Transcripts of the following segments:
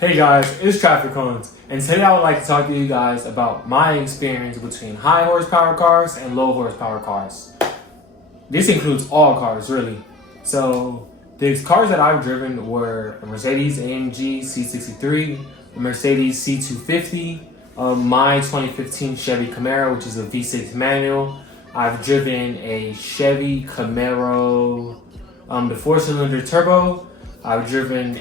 Hey guys, it's TRAFFICONS, and today I would like to talk to you guys about my experience between high horsepower cars and low horsepower cars. This includes all cars, really. So, the cars that I've driven were a Mercedes-AMG C63, a Mercedes C250, my 2015 Chevy Camaro, which is a V6 manual. I've driven a Chevy Camaro, the 4-cylinder turbo. I've driven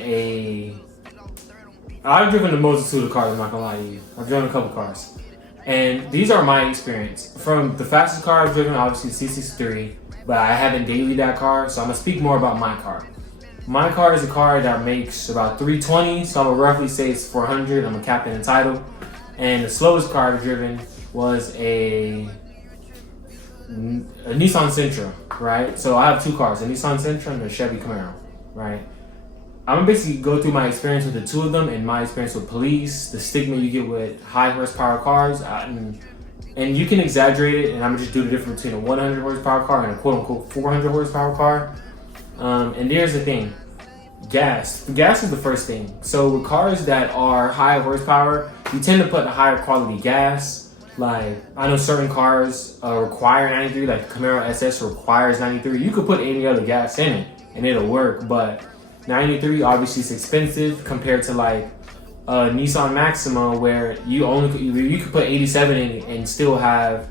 a multitude of cars, I'm not gonna lie to you. I've driven a couple cars. And these are my experience. From the fastest car I've driven, obviously C63, but I haven't dailied that car, so I'm gonna speak more about my car. My car is a car that makes about 320, so I would roughly say it's 400. I'm a captain and title. And the slowest car I've driven was a Nissan Sentra, right? So I have two cars, a Nissan Sentra and a Chevy Camaro, right? I'm gonna basically go through my experience with the two of them and my experience with police, the stigma you get with high horsepower cars, and you can exaggerate it, and I'm gonna just do the difference between a 100 horsepower car and a quote unquote 400 horsepower car. And there's the thing, gas. The gas is the first thing. So with cars that are high horsepower, you tend to put a higher quality gas. Like, I know certain cars require 93, like the Camaro SS requires 93. You could put any other gas in it and it'll work, but 93 obviously is expensive compared to like a Nissan Maxima, where you could put 87 in it and still have,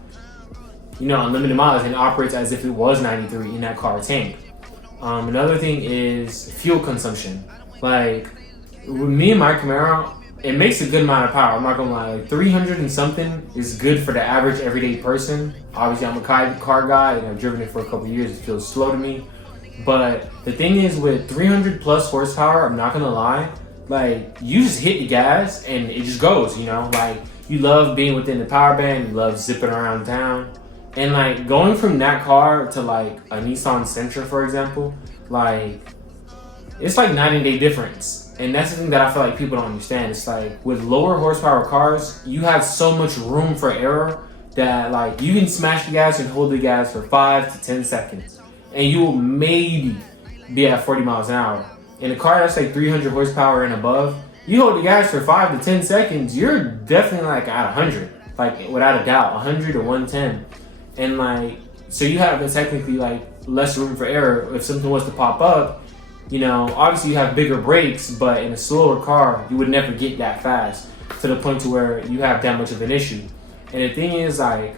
unlimited miles, and it operates as if it was 93 in that car tank. Another thing is fuel consumption. Like with me and my Camaro, it makes a good amount of power. I'm not gonna lie, like 300 and something is good for the average everyday person. Obviously, I'm a car guy and I've driven it for a couple years. It feels slow to me. But the thing is, with 300 plus horsepower, I'm not gonna lie, like you just hit the gas and it just goes, like you love being within the power band, you love zipping around town. And like going from that car to like a Nissan Sentra, for example, like it's like night and day difference. And that's the thing that I feel like people don't understand. It's like with lower horsepower cars, you have so much room for error that like you can smash the gas and hold the gas for 5 to 10 seconds. And you will maybe be at 40 miles an hour. In a car that's like 300 horsepower and above, you hold the gas for 5 to 10 seconds, you're definitely like at 100, like without a doubt, 100 or 110. And like, so you have technically like less room for error. If something was to pop up, obviously you have bigger brakes, but in a slower car, you would never get that fast to the point to where you have that much of an issue. And the thing is, like,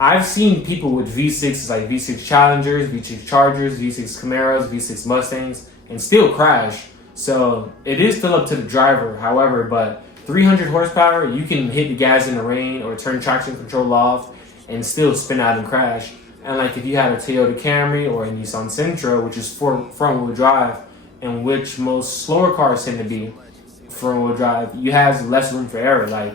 I've seen people with V6s, like V6 Challengers, V6 Chargers, V6 Camaros, V6 Mustangs, and still crash. So it is still up to the driver, however, but 300 horsepower, you can hit the gas in the rain or turn traction control off and still spin out and crash. And like if you had a Toyota Camry or a Nissan Sentra, which is front-wheel drive, and which most slower cars tend to be front-wheel drive, you have less room for error. Like,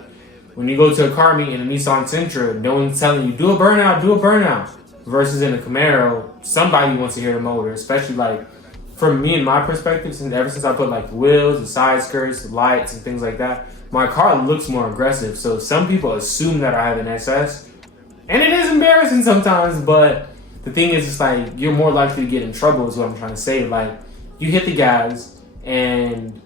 when you go to a car meet in a Nissan Sentra, no one's telling you, do a burnout. Versus in a Camaro, somebody wants to hear the motor, especially like, from me and my perspective, ever since I put like the wheels, the side skirts, the lights, and things like that, my car looks more aggressive. So some people assume that I have an SS, and it is embarrassing sometimes, but the thing is, it's like, you're more likely to get in trouble is what I'm trying to say. Like, you hit the gas, and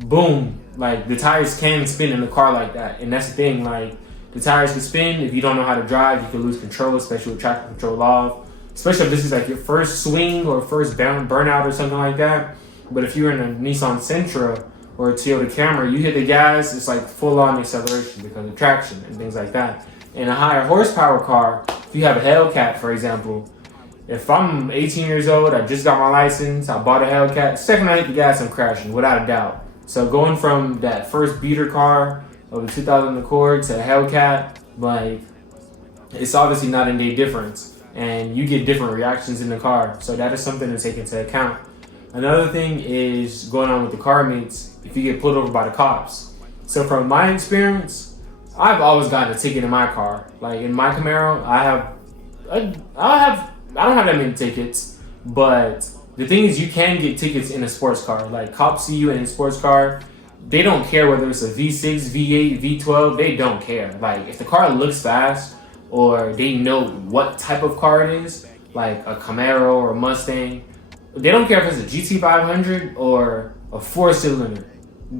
boom, like the tires can spin in a car like that. And that's the thing, like the tires can spin. If you don't know how to drive, you can lose control, especially with traction control off, especially if this is like your first swing or first burnout or something like that. But if you're in a Nissan Sentra or a Toyota Camry, you hit the gas, it's like full on acceleration because of traction and things like that. In a higher horsepower car, if you have a Hellcat, for example, if I'm 18 years old, I just got my license, I bought a Hellcat, the second I hit the gas, I'm crashing, without a doubt. So going from that first beater car of the 2000 Accord to a Hellcat, like, it's obviously not a day difference, and you get different reactions in the car. So that is something to take into account. Another thing is going on with the car meets, if you get pulled over by the cops. So from my experience, I've always gotten a ticket in my car. Like in my Camaro, I don't have that many tickets, but the thing is, you can get tickets in a sports car. Like, cops see you in a sports car, they don't care whether it's a V6, V8, V12, they don't care. Like, if the car looks fast, or they know what type of car it is, like a Camaro or a Mustang, they don't care if it's a GT500 or a 4-cylinder.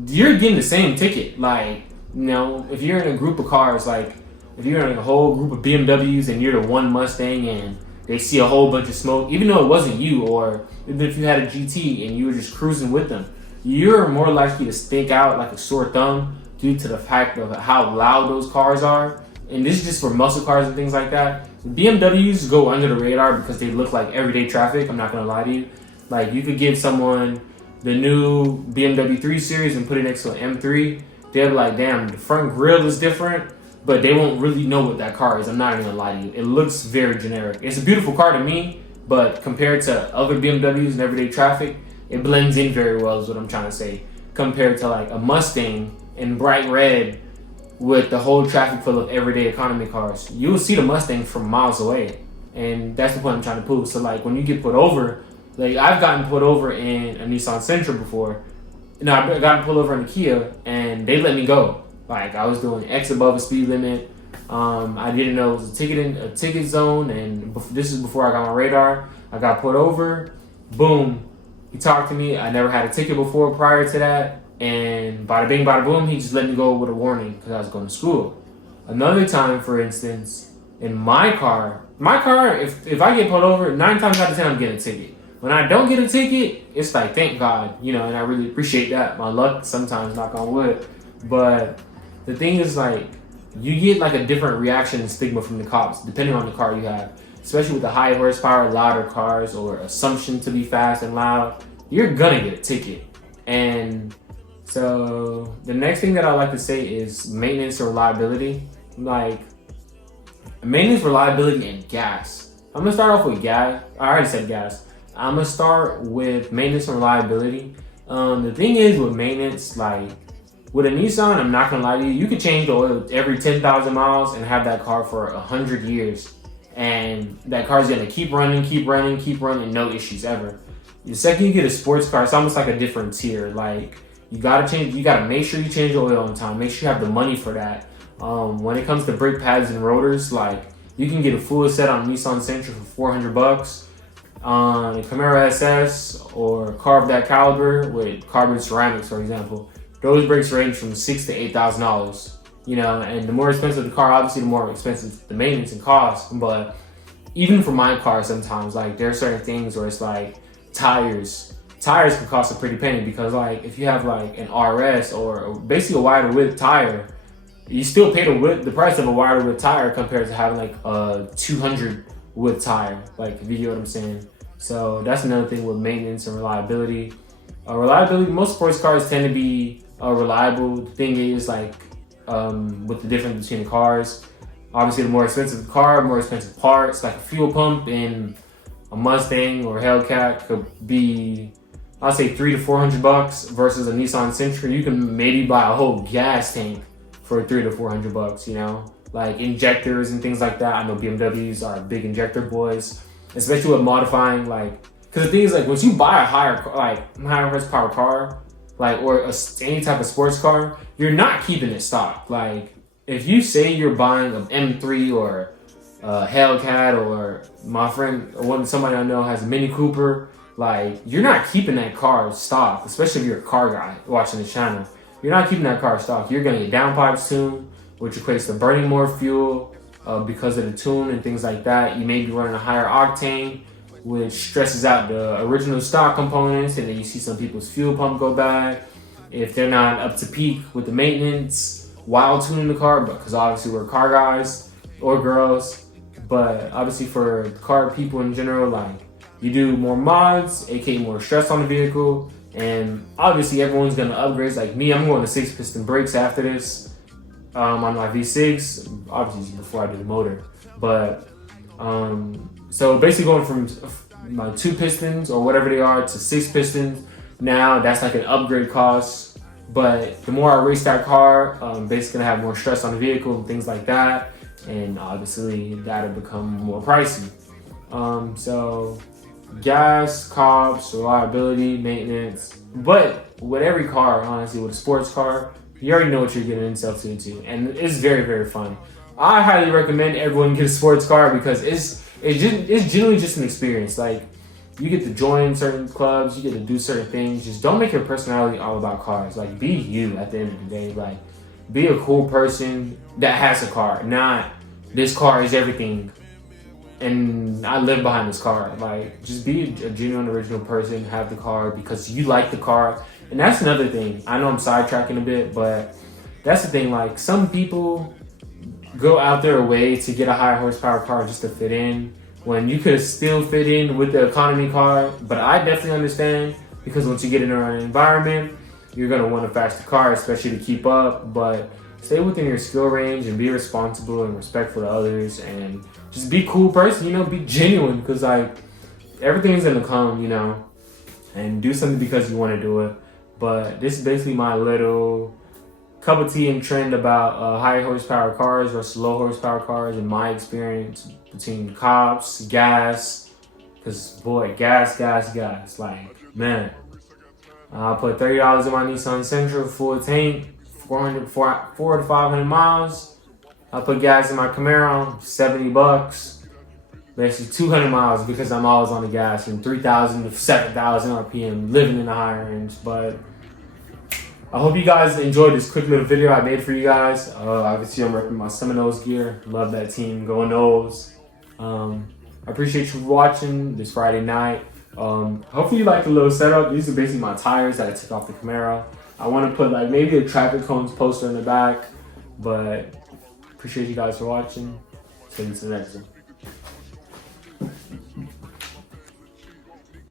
you're getting the same ticket. Like, if you're in a group of cars, like if you're in a whole group of BMWs and you're the one Mustang and they see a whole bunch of smoke, even though it wasn't you, or even if you had a GT and you were just cruising with them, you're more likely to stick out like a sore thumb due to the fact of how loud those cars are. And this is just for muscle cars and things like that. BMWs go under the radar because they look like everyday traffic. I'm not gonna lie to you. Like, you could give someone the new BMW 3 Series and put it next to an M3. They're like, damn, the front grille is different, but they won't really know what that car is. I'm not even gonna lie to you. It looks very generic. It's a beautiful car to me, but compared to other BMWs and everyday traffic, it blends in very well is what I'm trying to say. Compared to like a Mustang in bright red with the whole traffic full of everyday economy cars, you'll see the Mustang from miles away. And that's the point I'm trying to prove. So like when you get put over, like I've gotten put over in a Nissan Sentra before. I've gotten pulled over in a Kia and they let me go. Like I was doing X above the speed limit. I didn't know it was a ticket zone, and this is before I got my radar. I got put over. Boom. He talked to me. I never had a ticket before prior to that. And bada bing, bada boom, he just let me go with a warning because I was going to school. Another time, for instance, in my car, if I get pulled over, 9 times out of 10, I'm getting a ticket. When I don't get a ticket, it's like, thank God, and I really appreciate that. My luck sometimes, knock on wood. But the thing is, like, you get like a different reaction and stigma from the cops, depending on the car you have. Especially with the high horsepower, louder cars, or assumption to be fast and loud, you're gonna get a ticket. And so the next thing that I like to say is maintenance and reliability. Like, maintenance, reliability, and gas. I'm gonna start off with gas. I already said gas. I'm gonna start with maintenance and reliability. The thing is with maintenance, like with a Nissan, I'm not gonna lie to you, you could change the oil every 10,000 miles and have that car for 100 years. And that car's gonna keep running, no issues ever. The second you get a sports car, it's almost like a different tier. Like, you gotta make sure you change the oil on time. Make sure you have the money for that. When it comes to brake pads and rotors, like, you can get a full set on Nissan Sentra for $400. On a Camaro SS or a car of that caliber with carbon ceramics, for example, those brakes range from $6,000 to $8,000. And the more expensive the car, obviously, the more expensive the maintenance and cost. But even for my car, sometimes, like, there are certain things where it's like tires can cost a pretty penny, because like if you have like an RS or basically a wider width tire, you still pay the price of a wider width tire compared to having like a 200 width tire, like, if you get what I'm saying. So that's another thing with maintenance and reliability. Most sports cars tend to be reliable. The thing is, like, with the difference between the cars, obviously the more expensive the car, more expensive parts. Like a fuel pump in a Mustang or Hellcat could be, I'll say, $300 to $400 versus a Nissan Sentra. You can maybe buy a whole gas tank for $300 to $400. Like injectors and things like that. I know BMWs are big injector boys, especially with modifying, like, because the thing is, like, once you buy a higher horsepower car, like, or any type of sports car, you're not keeping it stock. Like, if you say you're buying an M3 or a Hellcat, or my friend, or somebody I know has a Mini Cooper, like, you're not keeping that car stock, especially if you're a car guy watching the channel. You're not keeping that car stock. You're gonna get downpipes soon, which equates to burning more fuel because of the tune and things like that. You may be running a higher octane, which stresses out the original stock components, and then you see some people's fuel pump go bad if they're not up to peak with the maintenance while tuning the car, because obviously we're car guys or girls. But obviously for car people in general, like, you do more mods, aka more stress on the vehicle, and obviously everyone's gonna upgrade. Like me, I'm going to 6-piston brakes after this. On my V6, obviously before I do the motor. But so basically going from my 2 pistons or whatever they are to 6 pistons, now that's like an upgrade cost. But the more I race that car, basically gonna have more stress on the vehicle and things like that, and obviously that'll become more pricey. So gas, costs, reliability, maintenance. But with every car, honestly, with a sports car, you already know what you're getting yourself into, and it's very, very fun. I highly recommend everyone get a sports car because it's generally just an experience. Like, you get to join certain clubs, you get to do certain things. Just don't make your personality all about cars. Like, be you at the end of the day. Like, be a cool person that has a car, not this car is everything and I live behind this car. Like, just be a genuine, original person, have the car because you like the car. And that's another thing. I know I'm sidetracking a bit, but that's the thing. Like, some people go out their way to get a higher horsepower car just to fit in, when you could still fit in with the economy car. But I definitely understand, because once you get into an environment, you're gonna want a faster car, especially to keep up. But stay within your skill range and be responsible and respectful to others, and just be a cool person, you know, be genuine, because like everything's gonna come, you know, and do something because you want to do it. But this is basically my little cup of tea and trend about high horsepower cars versus low horsepower cars, and my experience between cops, gas, because boy, gas, like, man, I put $30 in my Nissan Sentra, full tank, 400 to 500 miles. I put gas in my Camaro, $70, basically 200 miles, because I'm always on the gas, and 3,000 to 7,000 RPM, living in the higher range. But I hope you guys enjoyed this quick little video I made for you guys. Obviously, I'm repping my Seminoles gear. Love that team. Go Noles. I appreciate you watching this Friday night. Hopefully you like the little setup. These are basically my tires that I took off the Camaro. I want to put like maybe a traffic cones poster in the back. But appreciate you guys for watching. See you to the next one.